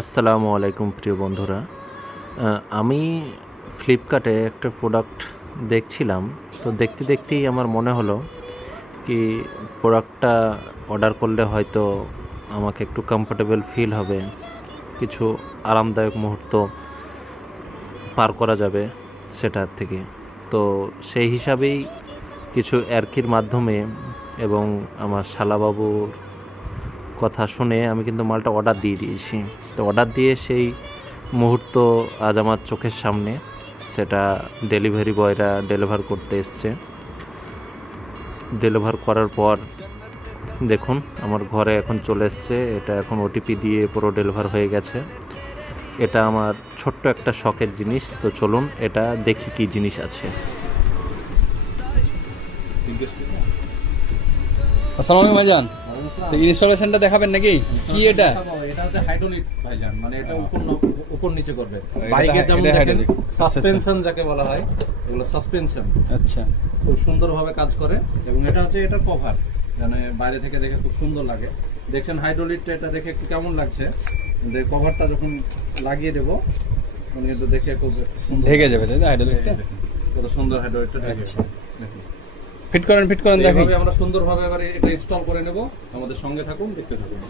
আসসালামু আলাইকুম প্রিয় বন্ধুরা। আমি ফ্লিপকার্টে একটা প্রোডাক্ট দেখছিলাম। তো দেখতে দেখতেই আমার মনে হলো কি প্রোডাক্টটা অর্ডার করলে হয়তো আমাকে একটু কমফোর্টেবল ফিল হবে, কিছু আরামদায়ক মুহূর্ত পার করা যাবে সেটার থেকে। তো সেই হিসাবেই কিছু অ্যারকির মাধ্যমে এবং আমার শালাবাবুর কথা শুনে আমি কিন্তু মালটা অর্ডার দিয়ে দিয়েছি। তো অর্ডার দিয়ে সেই মুহূর্ত আজ আমার চোখের সামনে, সেটা ডেলিভারি বয়রা ডেলিভার করতে এসছে। ডেলিভার করার পর দেখুন আমার ঘরে এখন চলে এসছে। এটা এখন ওটিপি দিয়ে পুরো ডেলিভার হয়ে গেছে। এটা আমার ছোট্ট একটা শখের জিনিস। তো চলুন এটা দেখি কি জিনিস আছে। আসসালামু আলাইকুম ভাইজান। তো ইনস্টলেশনটা দেখাবেন নাকি? কি এটা? এটা হচ্ছে হাইড্রোলিক ভাইজান, মানে এটা উপর নিচে করবে। এটা বাইকের যেমন এটা দেখেন hydraulic। সাসপেনশন যাকে বলা হয়, এগুলো সাসপেনশন আচ্ছা, খুব সুন্দরভাবে কাজ করে। এবং এটা হচ্ছে এটা কভার, মানে বাইরে থেকে দেখে খুব সুন্দর লাগে। দেখছেন হাইড্রোলিকটা, এটা দেখে একটু কেমন লাগছে, কিন্তু কভারটা যখন লাগিয়ে দেবো তখন কিন্তু দেখে খুব সুন্দর ঢেকে যাবে তাই তো হাইড্রোলিকটা? কত সুন্দর হাইড্রোলিকটা ঢেকে আচ্ছা। যাবে। দেখুন ফিট করেন দেখি। এইভাবে আমরা সুন্দরভাবে এবারে এটা ইনস্টল করে নেব। আমাদের সঙ্গে থাকুন, দেখতে থাকুন।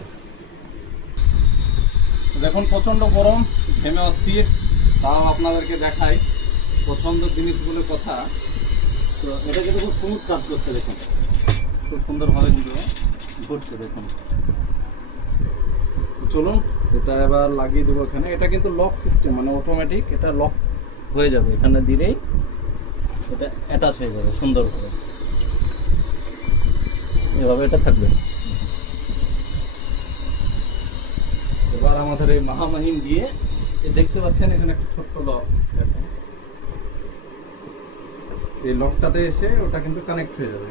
দেখুন প্রচণ্ড গরম, ঘেমে অস্থির, তাও আপনাদেরকে দেখাই পছন্দের জিনিসগুলোর কথা। তো এটা কিন্তু খুব স্মুথ কাজ করছে, দেখুন খুব সুন্দরভাবে কিন্তু ঘুরছে। দেখুন চলুন এটা এবার লাগিয়ে দেবো এখানে। এটা কিন্তু লক সিস্টেম, মানে অটোমেটিক এটা লক হয়ে যাবে। এখানে দিলেই এটা অ্যাটাচ হয়ে যাবে সুন্দর করে, এভাবে এটা থাকবে। এবার আমাদের এই মহামহিম দিয়ে দেখতে পাচ্ছেন এখানে একটা ছোট্ট লক, দেখুন এই লকটাতে এসে ওটা কিন্তু কানেক্ট হয়ে যাবে।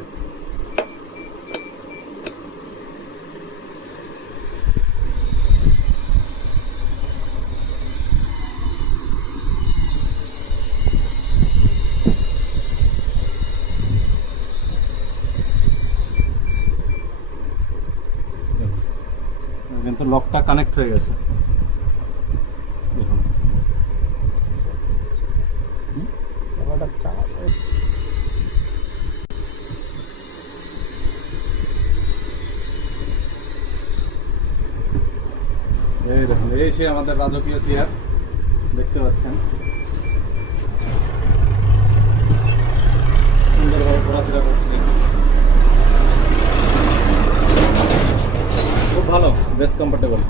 কিন্তু লকটা কানেক্ট হয়ে গেছে, দেখুন এই দেখুন, এই সে আমাদের রাজকীয় চেয়ার, দেখতে পাচ্ছেন সুন্দরভাবে ঘোরাফেরা করছে। খুব ভালো, বেশ কমফোর্টেবল।